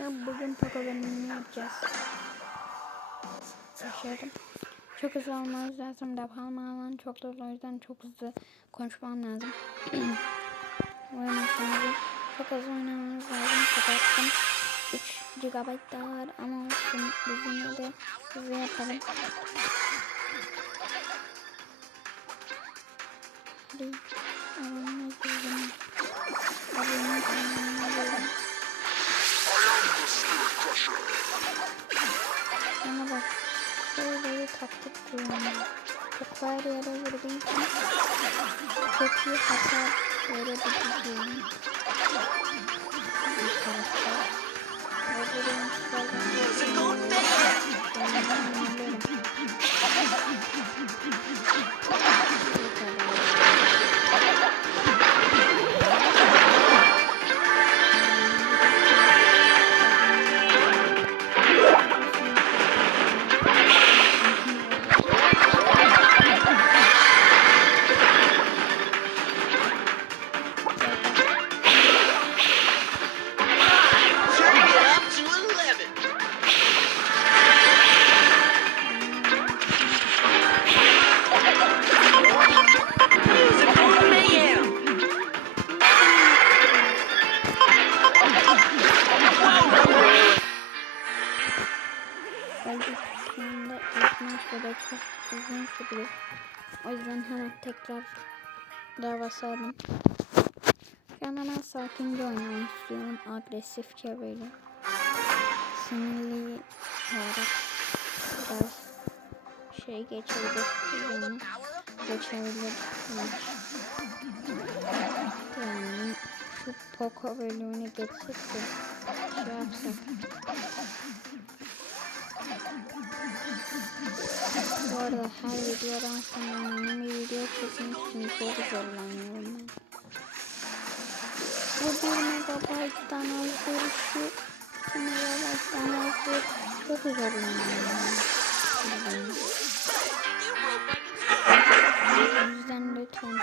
Ya bugün Poco bölümünü yapacağız. Başlayalım. Çok hızlı olmanız lazım. Depalmadan çok hızlı. O yüzden çok hızlı konuşmam lazım. Oynaşınızı çok hızlı oynamanız lazım. Kapattım. 3 GB daha var ama olsun. Biz de hızlı yapalım. Hadi. Abone taktik kullanıyor. Çok her yere vurduğu için çok iyi hasar verebileceğim bir karakter. Ve bu oyunculardan basalım. Şu anda ben sakince oynamak istiyorum. Agresifçe böyle. Sinirli olarak biraz şey geçebilir. Yani geçebilir. Yani şu Poco bölümünü geçsek de şey yapsak. Bu arada her videodan sonra yeni video çekmek için çok zorlanıyorum ben. Bu 1 megabayttan azdır şu 2 megabayttan azdır çok zorlanıyorum. O yüzden lütfen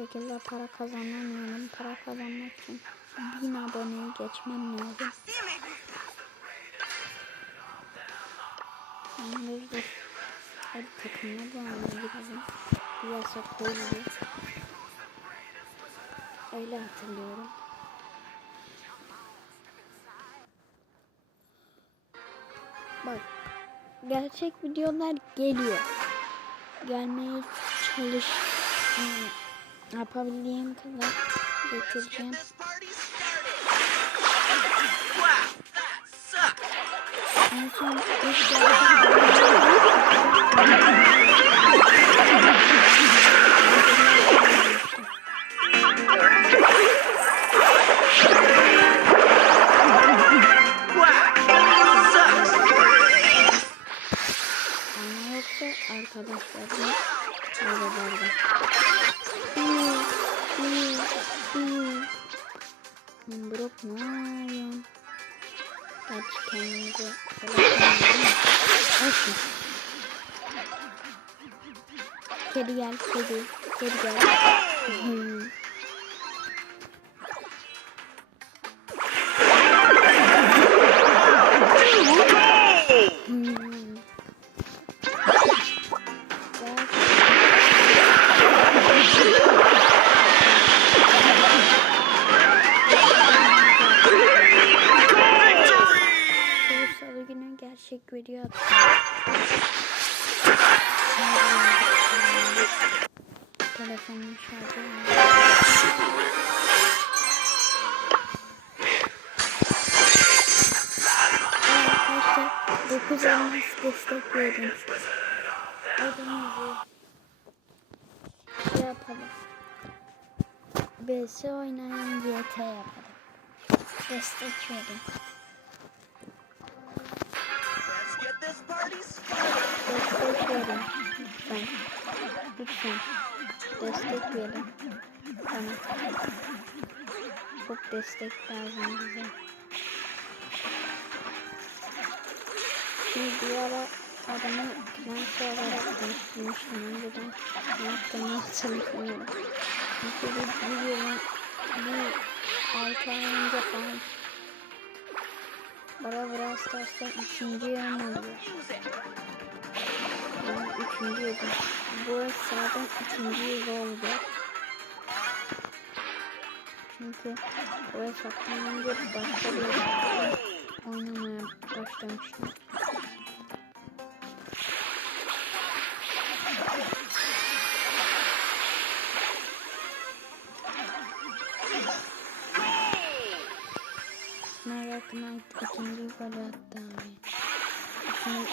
şekilde para kazanamıyorum. Para kazanmak için 1000 aboneyi geçmem lazım. Anladım. Hadi takımına bu anına girelim. Bir yasak koyuldu. Öyle hatırlıyorum. Bak. Gerçek videolar geliyor. Gelmeye çalış. Hmm, Yapabildiğim kadar getireceğim. This party started. Wow, that sucks. En son Kedi gel, kedi. Kedi gel. Hmm. Hmm. Gel. Bu salı günü gerçek video Telefonum şarjı. Arkadaşlar 9 elmas destek verin. Adımızı şey yapalım. BS oynayan YT yapalım. Destek verin. Destek verin. Lütfen. Lütfen. Destek verin. Bana. Çok destek lazım bize. Şimdi bir ara adamı prensi olarak değiştirmiştim. Önceden ne yaptığımı hatırlamıyorum. Çünkü bir videonun bir 6 ay önce falan Bana Brawl Stars'ta üçüncü yerim oluyor. Yani üçüncü yerim. Bu hesabın üçüncü yeri olacak. Çünkü bu hesaptan önce başka bir oynamaya başlamıştım. Merak Knight ikinci golü attı abi. İkinci,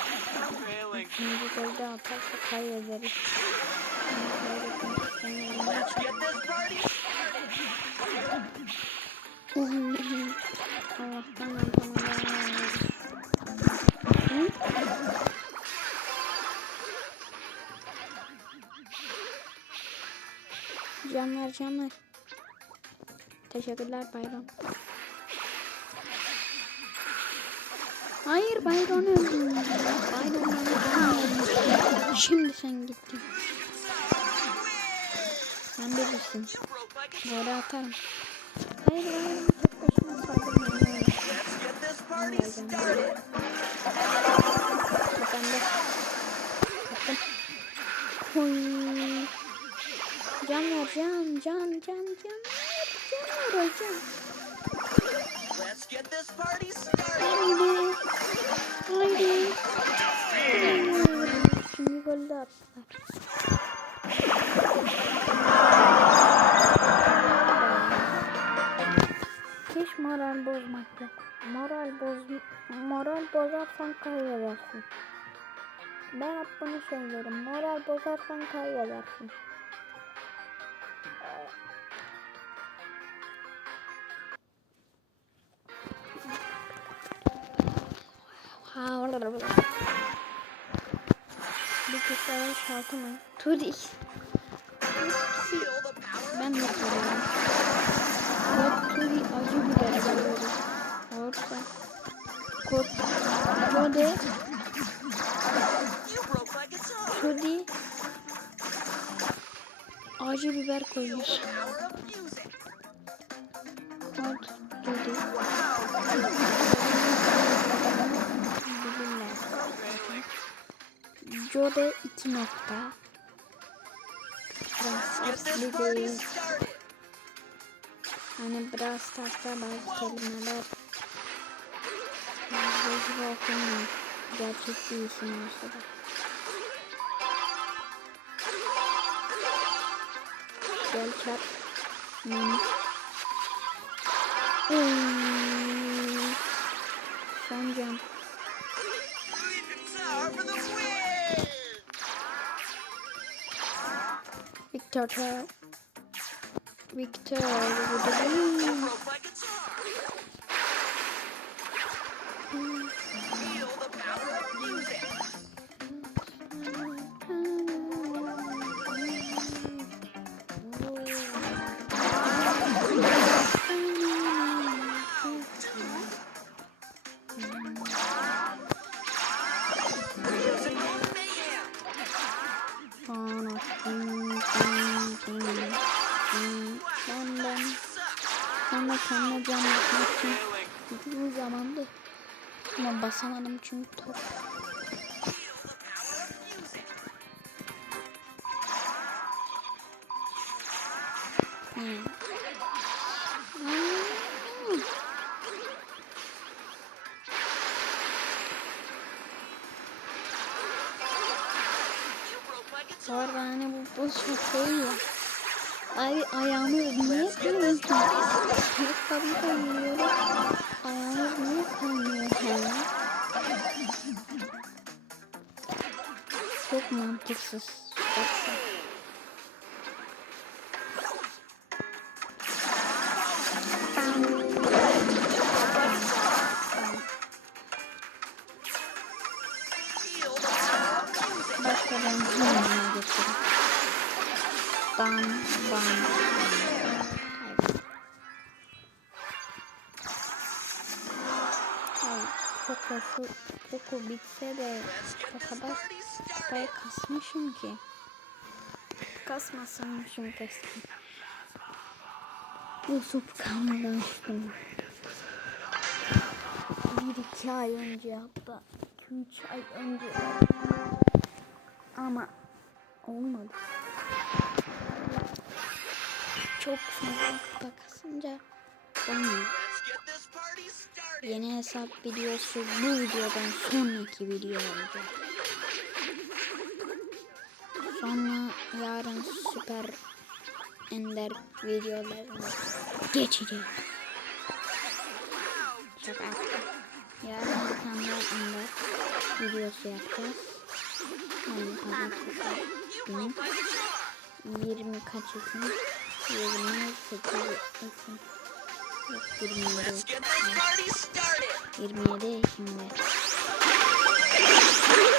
Trailing. ikinci golü de atarsa kaybederiz. Allah'tan. Hı? Canlar canlar. Teşekkürler Bayram. Hayır Bayram öldü. Bayram öldü. Şimdi sen gittin. Sen bilirsin. Böyle atarım. Hayır Bayram tek başına saldırmayın. Let's get. Can ver can can can can. Can ver can. Let's get this party started. Boz moral bozarsan kaybedersin. Ben hep bunu söylerim. Moral bozarsan kaybedersin. Bir kısada şarkı mı? Power Ben de soruyorum. Kod Kod Kode. Tudi acı biber music. Kod. Bilirler. Jode 2 nokta. Get this Fransız party değil. Hani Brawl Stars'ta bazı kelimeler gibi okunmuyor. Gerçek bir isim olsa da. Gel çarp. Minik. Oy. Son can. Guitar for the win. Victor Ter. Victor. You can yapmak için uzun zamandı. Ama basamadım çünkü top. Hmm. Broke my Bu guitar. arada hani bu Abi ayağımı niye kırıyorsun? Ayakkabıyı koyuyorum. Ayağımı niye ya? Çok mantıksız. Baksana. Bam bam. Hızlı Poco bitse de o kadar kupaya kasmışım ki. Kasmasaymışım keşke. Yusuf kalmadan açtım. Bir iki ay önce hatta iki üç ay önce ama olmadı. Çok fazla. Yeni hesap videosu bu videodan sonraki video olacak. Sonra yarın süper ender videolarına geçeceğiz. Şaka yaptım. Yarın daha ender videosu yapacağız. Yani pazartesi günü. Broke my jaw. 20 kaç Ekim? 28 Ekim. Yok 27 Let's Ekim. get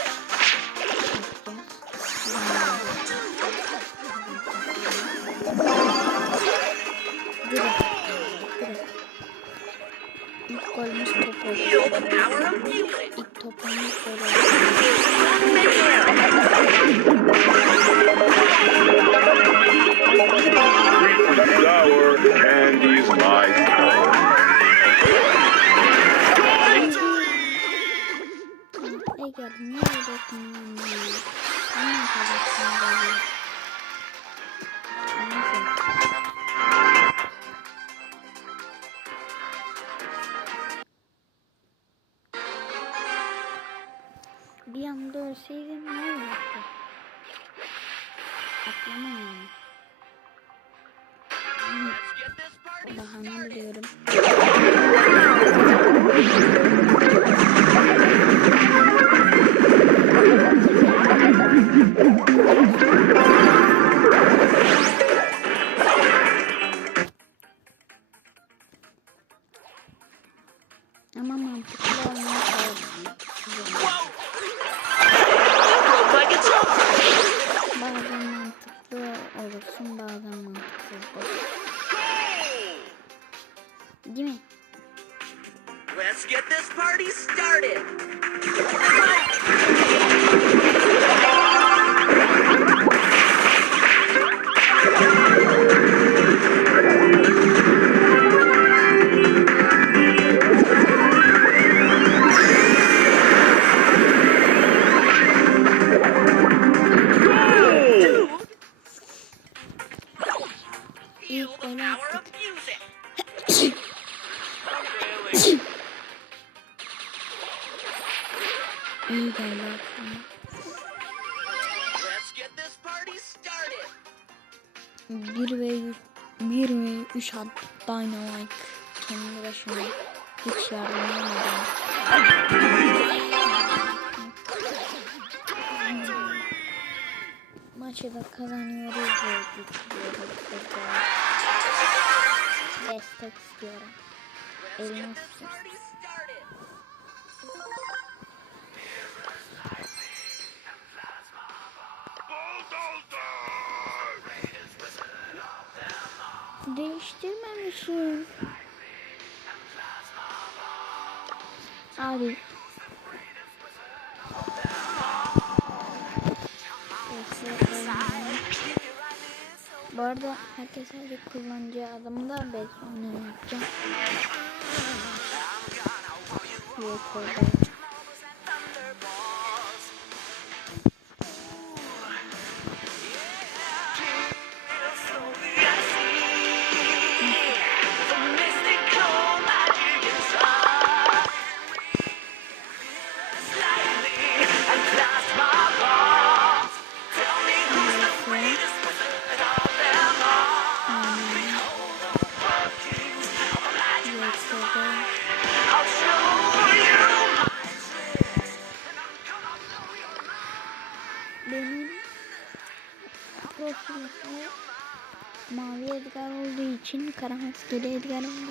get this party started. İyi geldi aklıma. This party started. 1 ve 1 ve 3 at Dynamite kendi başına hiç yardım almadan. Maçı da kazanıyoruz ve bitiriyoruz. Tekrar Destek istiyorum. Elmas get Değiştirmemişim. Abi. Bu arada herkes sadece kullanıcı adamı da belki onu yapacağım. Yok orada. Maskeli Edgar